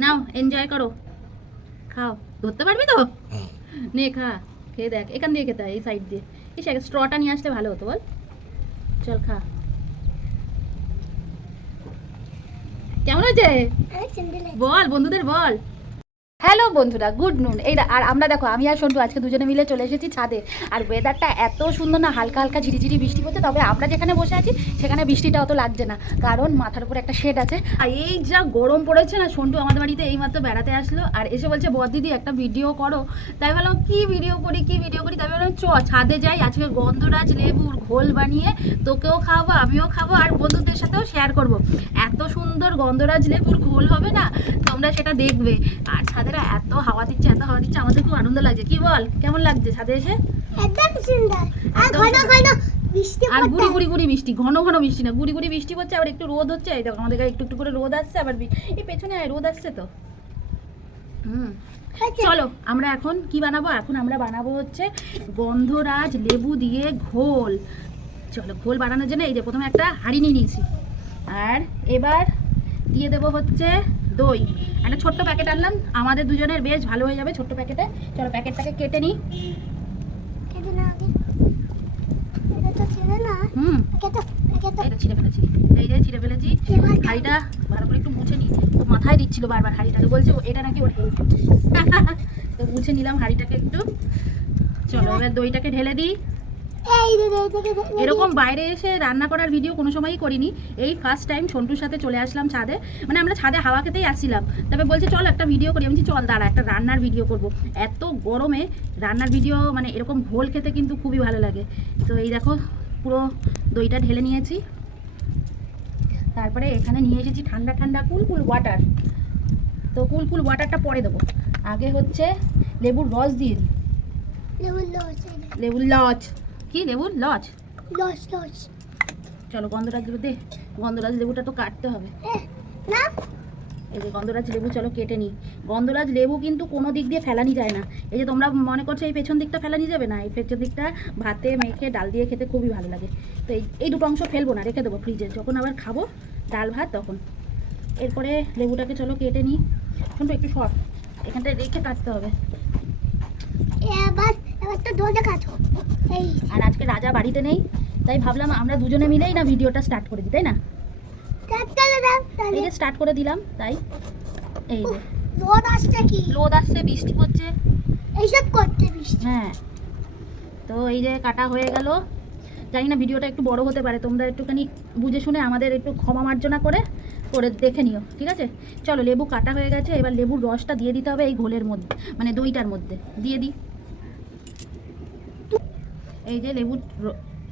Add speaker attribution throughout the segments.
Speaker 1: নাও enjoy করো। খাও। ধরতে পারবি তো? নে খা। খেয়ে দেখ। এখান দিয়ে খেতে হয় এই সাইড দিয়ে। এই স্ট্রটা নিয়ে আসলে ভালো হতো বল। চল খা। কেমন হয়েছে? বল বন্ধুদের বল। হ্যালো বন্ধুরা গুড নুন এই আর আমরা দেখো, আমি আর সন্টু আজকে দুজনে মিলে চলে এসেছি ছাদে। আর ওয়েদারটা এত সুন্দর না, হালকা হালকা ঝিরিঝিরি বৃষ্টি পড়ছে তবে আমরা যেখানে বসে আছি, সেখানে বৃষ্টিটা অত লাগছে না। কারণ মাথার উপর একটা শেড আছে। আর এই যা গরম পড়েছে না, সন্টু আমাদের বাড়িতে এইমাত্র বেড়াতে আসলো, আর এসে বলছে বর দিদি একটা ভিডিও করো। তাই বললাম কি ভিডিও করি, কি ভিডিও করি? তাই বললাম চ, ছাদে যাই, আজকে গন্ধরাজ লেবুর ঘোল বানিয়ে তোকেও খাওয়াবো, আমিও খাব আর বন্ধুদের সাথেও শেয়ার করব। এত সুন্দর গন্ধরাজ লেবুর ঘোল হবে না? তোমরা সেটা দেখবে। আর ছাদেরা এত হাওয়া দিচ্ছে এত হাওয়া দিচ্ছে আমাদের খুব আনন্দ লাগছে। কি বল? কেমন লাগছে ছাদে এসে?
Speaker 2: একদম সুন্দর। আর ঘন ঘন বৃষ্টি
Speaker 1: আর গুড়ি গুড়ি গুড়ি বৃষ্টি ঘন ঘন বৃষ্টি না গুড়ি গুড়ি বৃষ্টি হচ্ছে আবার একটু রোদ হচ্ছে। এই দেখো আমাদের গায়ে একটু একটু করে রোদ আসছে আবার এই পেছনে রোদ আসছে তো। হুম। চলো আমরা এখন কি বানাবো? এখন আমরা বানাবো হচ্ছে গন্ধরাজ লেবু দিয়ে ঘোল। চলো ঘোল বানানোর জন্য এই যে প্রথমে একটা হাঁড়ি নিয়ে নিয়েছি। আর এবার দিয়ে দেবো হচ্ছে দই। একটা ছোট্ট প্যাকেট আনলাম আমাদের দুজনের বেশ ভালো হয়ে যাবে ছোট্ট প্যাকেটে। চলো প্যাকেটটাকে কেটে নিই।
Speaker 2: তো
Speaker 1: হুম। এই ছিঁড়ে ফেলেছি। এই যে ছিঁড়ে ফেলেছি।
Speaker 2: এবার
Speaker 1: হাঁড়িটা ভালো করে একটু মুছে নি ও মাথায় দিচ্ছিল বারবার হাঁড়িটাকে বলছে এটা নাকি ওর তো মুছে নিলাম হাঁড়িটাকে একটু। চলো এবার দইটাকে ঢেলে দিই। এরকম বাইরে এসে রান্না করার ভিডিও কোনো সময়ই করিনি। এই ফার্স্ট টাইম সন্টুর সাথে চলে আসলাম ছাদে। মানে আমরা ছাদে হাওয়া খেতেই আসছিলাম। তবে বলছে চল একটা ভিডিও করি। আমি বলছি, চল দাঁড়া একটা রান্নার ভিডিও করব। এত গরমে রান্নার ভিডিও মানে এরকম ঘোল খেতে কিন্তু খুবই ভালো লাগে। তো এই দেখো পুরো দইটা ঢেলে নিয়েছি। তারপরে এখানে নিয়ে এসেছি ঠান্ডা ঠান্ডা কুল কুল ওয়াটার তো কুল কুল ওয়াটারটা পরে দেবো। আগে হচ্ছে লেবুর রস দিয়ে দিই।
Speaker 2: লেবু লস
Speaker 1: লেবুর লজ কি লেবুর লজ।
Speaker 2: লস লস
Speaker 1: চলো গন্ধরাজ লেবু দে। গন্ধরাজ লেবুটা তো কাটতে হবে।
Speaker 2: না।
Speaker 1: এই যে গন্ধরাজ লেবু চলো কেটে নিই। গন্ধরাজ লেবু কিন্তু কোনো দিক দিয়ে ফেলানি যায় না। এই যে তোমরা মনে করছ এই পেছন দিকটা ফেলানি যাবে? না এই পেছন দিকটা ভাতে মেখে ডাল দিয়ে খেতে খুবই ভালো লাগে। তো এই এই দুটো অংশ ফেলব না রেখে দেবো ফ্রিজে যখন আবার খাব ডাল ভাত তখন। এরপরে লেবুটাকে চলো কেটে নিই। শুনতো একটু শর্ট এখানটা রেখে কাটতে হবে।
Speaker 2: এবার
Speaker 1: আর আজকে রাজা বাড়িতে নেই তাই ভাবলাম আমরা দুজনে মিলেই না ভিডিওটা স্টার্ট করে দিই তাই না? এই যে স্টার্ট করে দিলাম তাই। এই যে।
Speaker 2: রোদ আসছে কি?
Speaker 1: রোদ আসছে বৃষ্টি পড়ছে।
Speaker 2: এইসব করতে বৃষ্টি।
Speaker 1: হ্যাঁ। তো এই যে কাটা হয়ে গেল। জানি না ভিডিওটা একটু বড় হতে পারে তোমরা একটুখানি বুঝে শুনে আমাদের একটু ক্ষমা মার্জনা করে করে দেখে নিও ঠিক আছে? চলো লেবু কাটা হয়ে গেছে এবার লেবুর রসটা দিয়ে দিতে হবে এই ঘোলের মধ্যে মানে দইটার মধ্যে দিয়ে দিই। এই যে লেবুর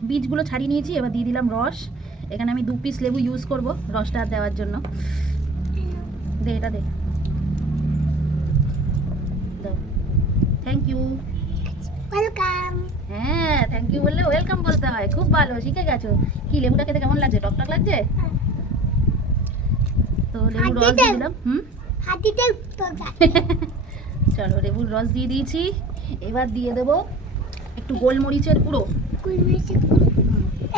Speaker 1: বীজগুলো ছাড়িয়ে নিয়েছি এবার দিয়ে দিলাম রস। এখানে আমি দু পিস লেবু ইউজ করব রসটা দেওয়ার জন্য। দে এটা দে। থ্যাংক ইউ
Speaker 2: ওয়েলকাম
Speaker 1: হ্যাঁ থ্যাংক ইউ বললে ওয়েলকাম বলতে হয়। খুব ভালো শিখে গেছো। কি লেবুটা খেতে কেমন লাগছে? টক টক লাগছে? তো লেবুর রস দিয়ে দিলাম। হুম?
Speaker 2: হাতিতে
Speaker 1: চলো লেবুর রস দিয়ে দিয়েছি। এবার দিয়ে দেবো একটু গোলমরিচের গুঁড়ো।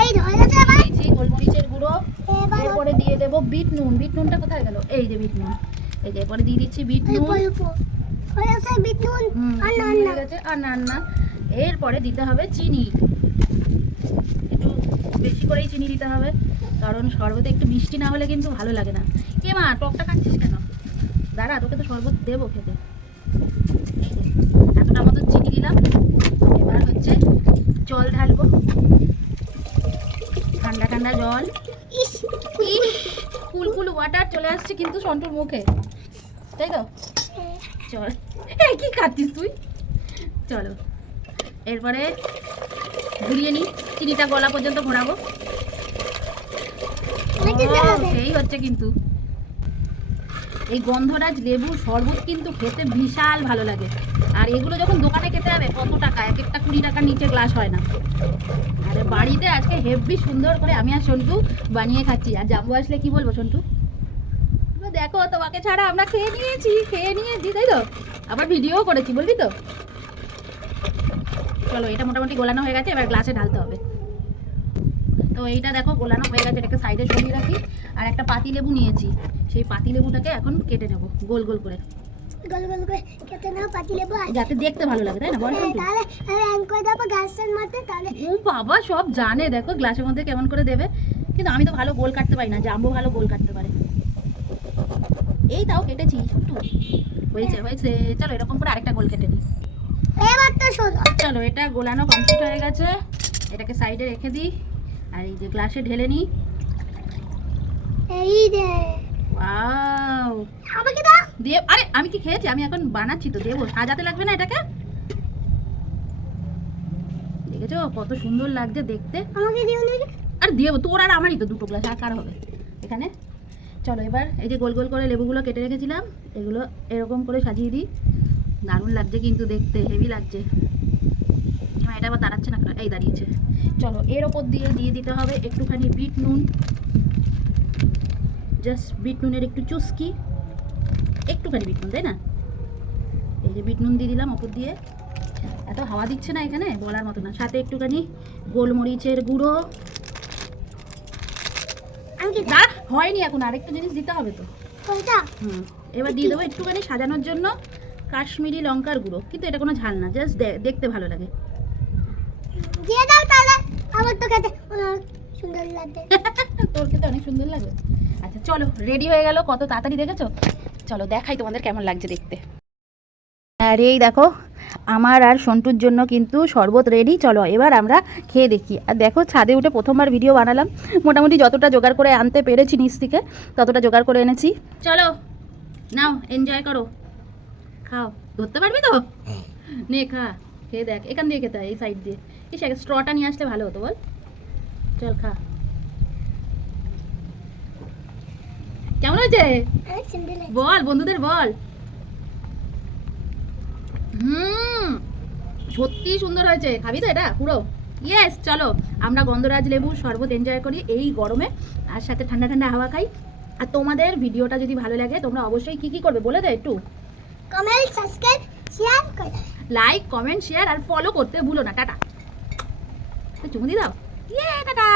Speaker 2: এই
Speaker 1: গোলমরিচের গুঁড়ো। এরপরে দিয়ে দেবো বিট নুন। বিট নুনটা কোথায় গেল? এই যে বিট নুন। এই যে এরপরে দিয়ে দিচ্ছি বিট নুন।
Speaker 2: আর না
Speaker 1: হয়ে
Speaker 2: না
Speaker 1: গেছে। আর না না। এরপরে দিতে হবে চিনি। একটু বেশি করেই চিনি দিতে হবে। কারণ শরবতে একটু মিষ্টি না হলে কিন্তু ভালো লাগে না। কে মা টকটা কাটছিস কেন? দাঁড়া তোকে তো শরবত দেবো খেতে। এতটা মতো চিনি দিলাম। এবার হচ্ছে জল ঢালবো। ঠান্ডা ঠান্ডা জল। কুল কুল ওয়াটার চলে আসছে কিন্তু সন্টুর মুখে। তাই তো? চল। এই কি খাচ্ছিস তুই? চলো। এরপরে ঘুরিয়ে নিই চিনিটা গলা পর্যন্ত ঘোরাবো। সেই হচ্ছে কিন্তু। এই গন্ধরাজ লেবু শরবত কিন্তু খেতে বিশাল ভালো লাগে। আর এগুলো যখন দোকানে খেতে হবে কত টাকা? এক একটা কুড়ি টাকার নিচে গ্লাস হয় না। আর বাড়িতে আজকে হেভি সুন্দর করে আমি আর সন্টু বানিয়ে খাচ্ছি। আর জাম্বু আসলে কি বলব সন্টু? দেখো, তোমাকে ছাড়া আমরা খেয়ে নিয়েছি খেয়ে নিয়েছি, তাই তো? আবার ভিডিও করেছি, বলবি তো? চলো, এটা মোটামুটি গোলানো হয়ে গেছে, এবার গ্লাসে ঢালতে হবে। তো এইটা দেখো গোলানো হয়ে গেছে এটাকে সাইডে সরিয়ে রাখি। আর একটা পাতি লেবু নিয়েছি। সেই পাতি লেবুটাকে এখন কেটে নেব গোল গোল করে।
Speaker 2: গোল গোল করে কেটে নাও পাতি লেবু
Speaker 1: যাতে দেখতে ভালো লাগে তাই না বল
Speaker 2: হ্যাঁ, তাহলে করে মধ্যে
Speaker 1: ও বাবা সব জানে দেখো গ্লাসের মধ্যে কেমন করে দেবে। কিন্তু আমি তো ভালো গোল কাটতে পারি না জাম্বো ভালো গোল কাটতে পারে। এই তাও কেটেছি একটু। হয়েছে হয়েছে চলো এরকম করে আরেকটা গোল কেটে নিই।
Speaker 2: এবার তো শোনো।
Speaker 1: চলো এটা গোলানো কমপ্লিট হয়ে গেছে। এটাকে সাইডে রেখে দিই। আর এই যে গ্লাসে ঢেলে নিই
Speaker 2: এই যে।
Speaker 1: ওয়াও।
Speaker 2: আমাকে দাও।
Speaker 1: দিয়ে আরে আমি কি খেয়েছি? আমি এখন বানাচ্ছি তো দেবো। সাজাতে লাগবে না এটাকে? দেখেছ? কত সুন্দর লাগছে দেখতে।
Speaker 2: আমাকে দিও নাকি
Speaker 1: আর দেবো তোর আর আমারই তো দুটো গ্লাস আর কার হবে? এখানে। চলো এবার এই যে গোল গোল করে লেবুগুলো কেটে রেখেছিলাম এগুলো এরকম করে সাজিয়ে দিই। দারুণ লাগছে কিন্তু দেখতে হেভি লাগছে। হ্যাঁ এটা আবার দাঁড়াচ্ছে না এই দাঁড়িয়েছে। চলো এর ওপর দিয়ে দিয়ে দিতে হবে একটুখানি বিট নুন। জাস্ট বিট নুনের একটু চুস্কি। একটুখানি বিট নুন তাই না? এই যে বিট নুন দিয়ে দিলাম ওপর দিয়ে। এত হাওয়া দিচ্ছে না এখানে বলার মতো না। সাথে একটুখানি গোলমরিচের গুঁড়ো। না হয়নি এখন আরেকটা জিনিস দিতে হবে তো। হুম এবার দিয়ে দেবো একটুখানি সাজানোর জন্য কাশ্মীরি লঙ্কার গুঁড়ো। কিন্তু এটা কোনো ঝাল না জাস্ট দেখতে ভালো লাগে।
Speaker 2: দিয়ে দাও তাহলে। আমার তো খেতে অনেক সুন্দর লাগবে
Speaker 1: তোর খেতে অনেক সুন্দর লাগে। আচ্ছা চলো রেডি হয়ে গেল কত তাড়াতাড়ি দেখেছ? চলো দেখাই তোমাদের কেমন লাগছে দেখতে। আর এই দেখো আমার আর সন্টুর জন্য কিন্তু শরবত রেডি চলো এবার আমরা খেয়ে দেখি। আর দেখো ছাদে উঠে প্রথমবার ভিডিও বানালাম। মোটামুটি যতটা জোগাড় করে আনতে পেরেছি নিচ থেকে ততটা জোগাড় করে এনেছি। চলো নাও এনজয় করো। খাও। ধরতে পারবি তো? নে খা। খেয়ে দেখ। এখান দিয়ে খেতে এই সাইড দিয়ে। এই স্ট্রটা নিয়ে আসলে ভালো হতো বল। চল খা। কেমন হয়েছে? বল বন্ধুদের বল। হুম সত্যি সুন্দর হয়েছে। খাবি তো এটা? পুরো? ইয়েস চলো। আমরা গন্ধরাজ লেবু শরবত এনজয় করি এই গরমে। আর সাথে ঠান্ডা ঠান্ডা হাওয়া খাই। আর তোমাদের ভিডিওটা যদি ভালো লাগে তোমরা অবশ্যই কি কি করবে বলে দে একটু।
Speaker 2: Comment subscribe share
Speaker 1: like comment share আর ফলো করতে ভুলো না। টাটা। তো চুমু দিয়ে দাও ইয়ে টাটা